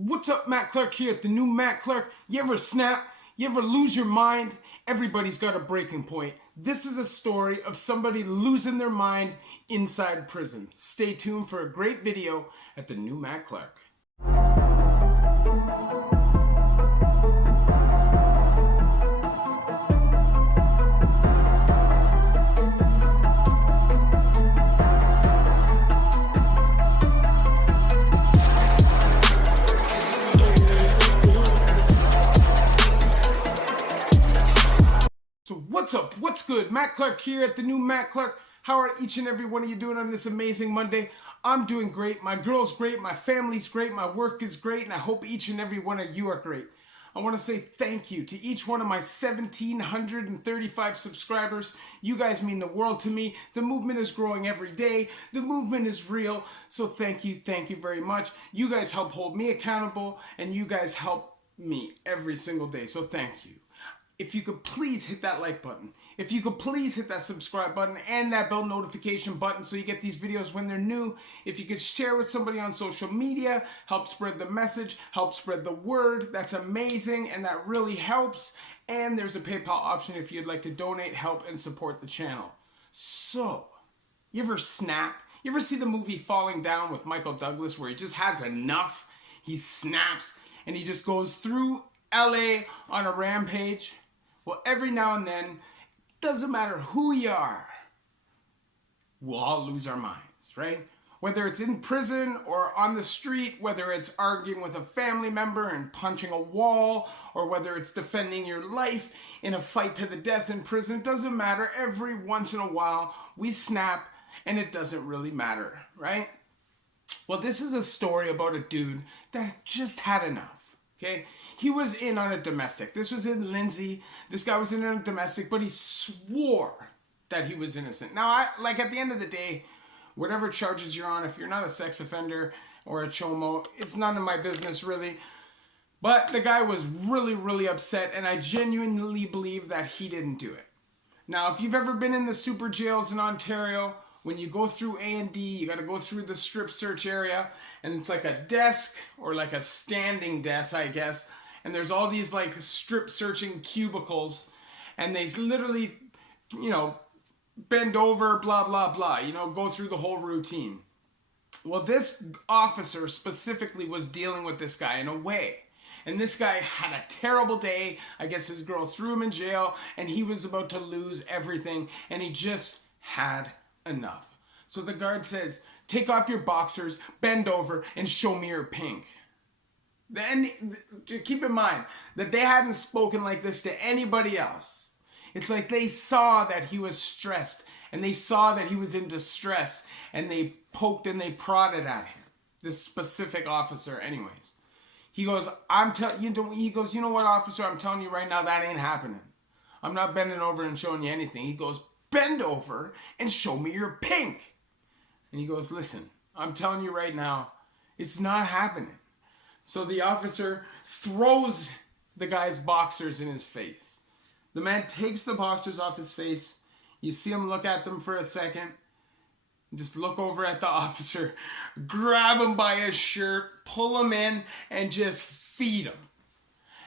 What's up, Matt Clark here at the new Matt Clark. You ever snap? You ever lose your mind? Everybody's got a breaking point. This is a story of somebody losing their mind inside prison. Stay tuned for a great video at the new Matt Clark. So what's up? What's good? Matt Clark here at the new Matt Clark. How are each and every one of you doing on this amazing Monday? I'm doing great. My girl's great. My family's great. My work is great. And I hope each and every one of you are great. I want to say thank you to each one of my 1,735 subscribers. You guys mean the world to me. The movement is growing every day. The movement is real. So thank you very much. You guys help hold me accountable, and you guys help me every single day. So thank you. If you could please hit that like button. If you could please hit that subscribe button and that bell notification button so you get these videos when they're new. If you could share with somebody on social media, help spread the message, help spread the word. That's amazing, and that really helps. And there's a PayPal option if you'd like to donate, help, and support the channel. So, you ever snap? You ever see the movie Falling Down with Michael Douglas where he just has enough? He snaps and he just goes through LA on a rampage. Well, every now and then, doesn't matter who you are, we'll all lose our minds, right? Whether it's in prison or on the street, whether it's arguing with a family member and punching a wall, or whether it's defending your life in a fight to the death in prison, it doesn't matter. Every once in a while, we snap, and it doesn't really matter, right? Well, this is a story about a dude that just had enough, okay? He was in on a domestic. This was in Lindsay. This guy was in on a domestic, but he swore that he was innocent. Now, at the end of the day, whatever charges you're on, if you're not a sex offender or a chomo, it's none of my business, really. But the guy was really upset, and I genuinely believe that he didn't do it. Now, if you've ever been in the super jails in Ontario, when you go through A&D, you got to go through the strip search area, and it's like a desk or like a standing desk, I guess. And there's all these like strip searching cubicles, and they literally, bend over, blah, blah, blah, go through the whole routine. Well, this officer specifically was dealing with this guy in a way. And this guy had a terrible day. I guess his girl threw him in jail, and he was about to lose everything, and he just had enough. So the guard says, "Take off your boxers, bend over, and show me your pink." Then, keep in mind that they hadn't spoken like this to anybody else. It's like they saw that he was stressed, and they saw that he was in distress, and they poked and they prodded at him. This specific officer, anyways. He goes, he goes, "You know what, officer? I'm telling you right now, that ain't happening. I'm not bending over and showing you anything." He goes, "Bend over and show me your pink." And he goes, "Listen, I'm telling you right now, it's not happening." So the officer throws the guy's boxers in his face. The man takes the boxers off his face. You see him look at them for a second. Just look over at the officer, grab him by his shirt, pull him in, and just feed him.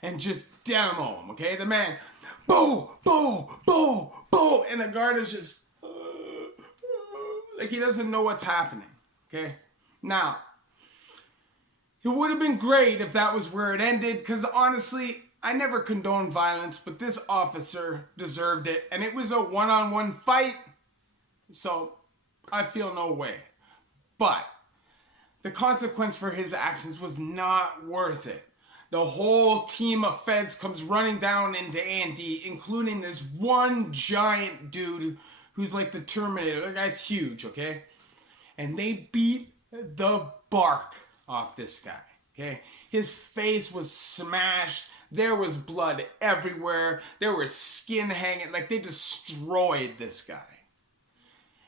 And just demo him, okay? The man, boo, boo, boo, boo. And the guard is just, like he doesn't know what's happening, okay? Now, it would have been great if that was where it ended, because honestly, I never condone violence, but this officer deserved it, and it was a one-on-one fight, so I feel no way. But the consequence for his actions was not worth it. The whole team of feds comes running down into A&D, including this one giant dude who's like the Terminator. The guy's huge, okay? And they beat the bark off this guy, okay? His face was smashed. There was blood everywhere. There was skin hanging. Like, they destroyed this guy.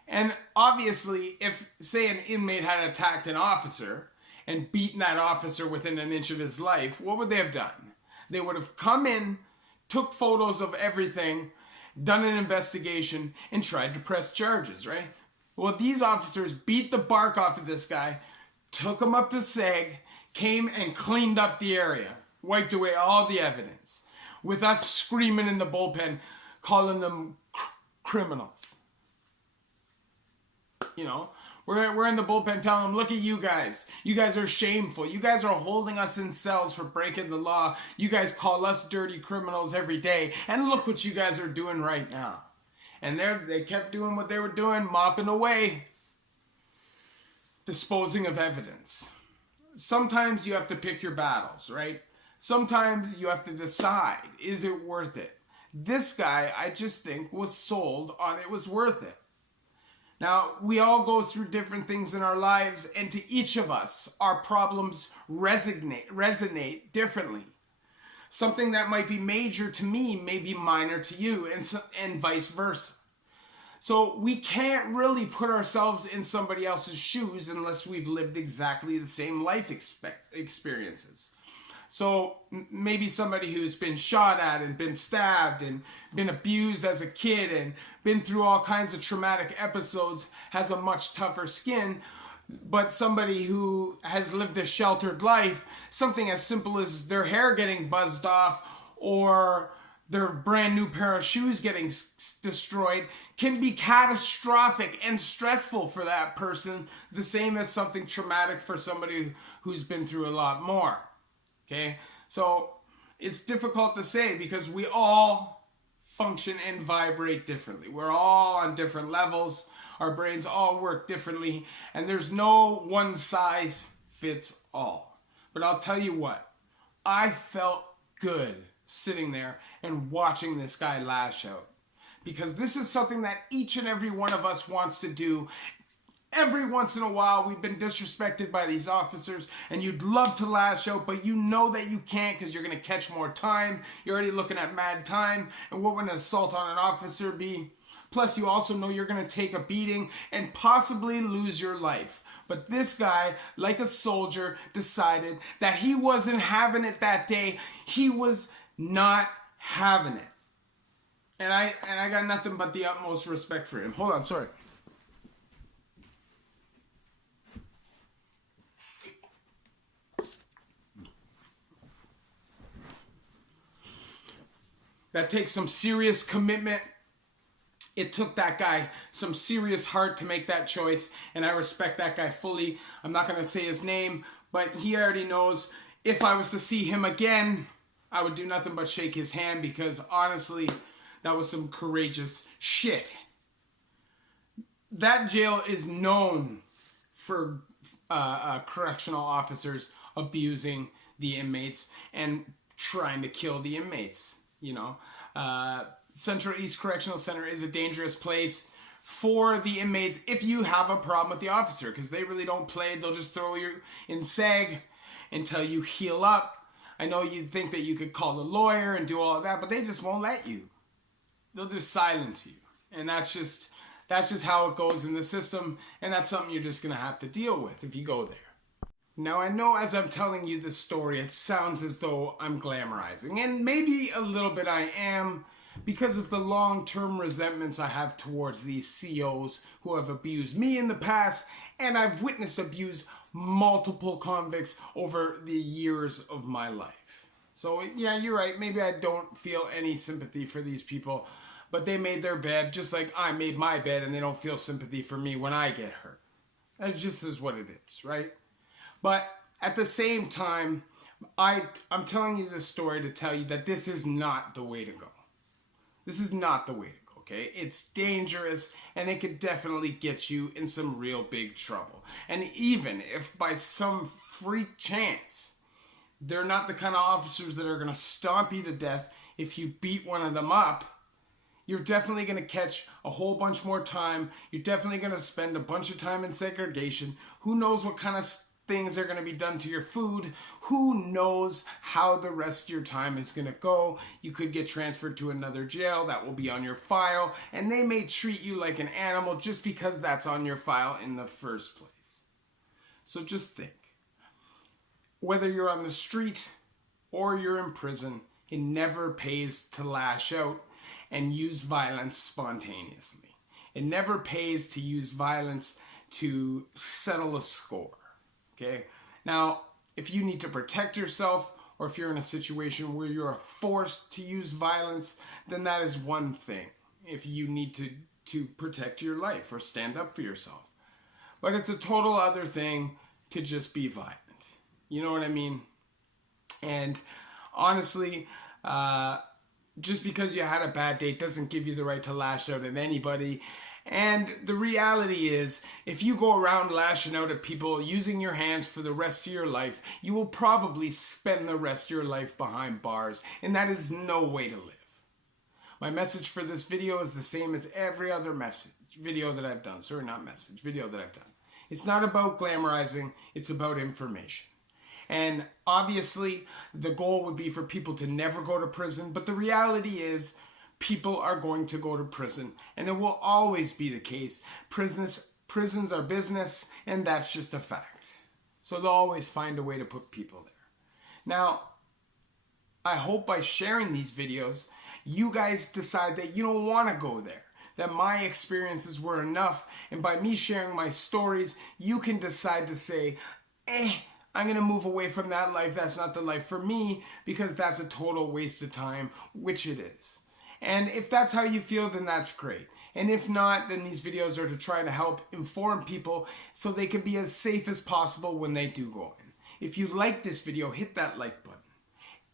And obviously, if, say, an inmate had attacked an officer and beaten that officer within an inch of his life, what would they have done? They would have come in, took photos of everything, done an investigation, and tried to press charges, right? Well, these officers beat the bark off of this guy, took him up to SAG, came and cleaned up the area, wiped away all the evidence, with us screaming in the bullpen, calling them criminals. You know, we're in the bullpen telling them, look at you guys. You guys are shameful. You guys are holding us in cells for breaking the law. You guys call us dirty criminals every day. And look what you guys are doing right now. And they kept doing what they were doing, mopping away, disposing of evidence. Sometimes you have to pick your battles, right? Sometimes you have to decide, is it worth it? This guy, I just think, was sold on it was worth it. Now, we all go through different things in our lives, and to each of us, our problems resonate differently. Something that might be major to me may be minor to you, and vice versa. So we can't really put ourselves in somebody else's shoes unless we've lived exactly the same life experiences. So maybe somebody who's been shot at and been stabbed and been abused as a kid and been through all kinds of traumatic episodes has a much tougher skin. But somebody who has lived a sheltered life, something as simple as their hair getting buzzed off or their brand new pair of shoes getting destroyed, can be catastrophic and stressful for that person, the same as something traumatic for somebody who's been through a lot more. Okay, so it's difficult to say because we all function and vibrate differently. We're all on different levels. Our brains all work differently, and there's no one size fits all. But I'll tell you what, I felt good sitting there and watching this guy lash out, because this is something that each and every one of us wants to do. Every once in a while, we've been disrespected by these officers, and you'd love to lash out, but you know that you can't because you're going to catch more time. You're already looking at mad time, and what would an assault on an officer be? Plus, you also know you're going to take a beating and possibly lose your life. But this guy, like a soldier, decided that he wasn't having it that day. He was not having it. And I got nothing but the utmost respect for him. Hold on, sorry. That takes some serious commitment. It took that guy some serious heart to make that choice, and I respect that guy fully. I'm not going to say his name, but he already knows if I was to see him again, I would do nothing but shake his hand, because honestly, that was some courageous shit. That jail is known for correctional officers abusing the inmates and trying to kill the inmates. You know, Central East Correctional Center is a dangerous place for the inmates if you have a problem with the officer, because they really don't play. They'll just throw you in SEG until you heal up. I know you'd think that you could call a lawyer and do all of that, but they just won't let you. They'll just silence you. And that's just how it goes in the system, and that's something you're just going to have to deal with if you go there. Now, I know as I'm telling you this story, it sounds as though I'm glamorizing, and maybe a little bit I am, because of the long-term resentments I have towards these COs who have abused me in the past, and I've witnessed abuse multiple convicts over the years of my life. So, yeah, you're right. Maybe I don't feel any sympathy for these people, but they made their bed just like I made my bed, and they don't feel sympathy for me when I get hurt. That just is what it is, right? But at the same time, I'm telling you this story to tell you that this is not the way to go. This is not the way to go, okay? It's dangerous, and it could definitely get you in some real big trouble. And even if by some freak chance, they're not the kind of officers that are going to stomp you to death if you beat one of them up, you're definitely going to catch a whole bunch more time. You're definitely going to spend a bunch of time in segregation. Who knows what kind of things are going to be done to your food. Who knows how the rest of your time is going to go. You could get transferred to another jail that will be on your file, and they may treat you like an animal just because that's on your file in the first place. So just think, whether you're on the street or you're in prison, it never pays to lash out and use violence spontaneously. It never pays to use violence to settle a score. Okay. Now, if you need to protect yourself, or if you're in a situation where you're forced to use violence, then that is one thing. If you need to protect your life or stand up for yourself. But it's a total other thing to just be violent. You know what I mean? And honestly, just because you had a bad date doesn't give you the right to lash out at anybody. And the reality is, if you go around lashing out at people using your hands for the rest of your life, you will probably spend the rest of your life behind bars, and that is no way to live. My message for this video is the same as every other video that I've done. Video that I've done. It's not about glamorizing, it's about information. And obviously, the goal would be for people to never go to prison, but the reality is, people are going to go to prison, and it will always be the case. Prisons are business, and that's just a fact. So they'll always find a way to put people there. Now, I hope by sharing these videos, you guys decide that you don't want to go there, that my experiences were enough, and by me sharing my stories, you can decide to say, I'm going to move away from that life. That's not the life for me, because that's a total waste of time, which it is. And if that's how you feel, then that's great. And if not, then these videos are to try to help inform people so they can be as safe as possible when they do go in. If you like this video, hit that like button.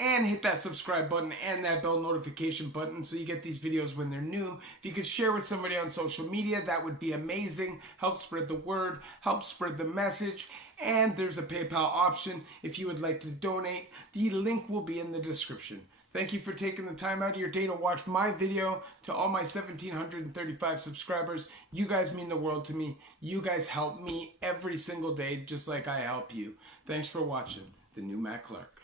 And hit that subscribe button and that bell notification button so you get these videos when they're new. If you could share with somebody on social media, that would be amazing. Help spread the word, help spread the message. And there's a PayPal option if you would like to donate. The link will be in the description. Thank you for taking the time out of your day to watch my video. To all my 1,735 subscribers, you guys mean the world to me. You guys help me every single day just like I help you. Thanks for watching. The new Matt Clark.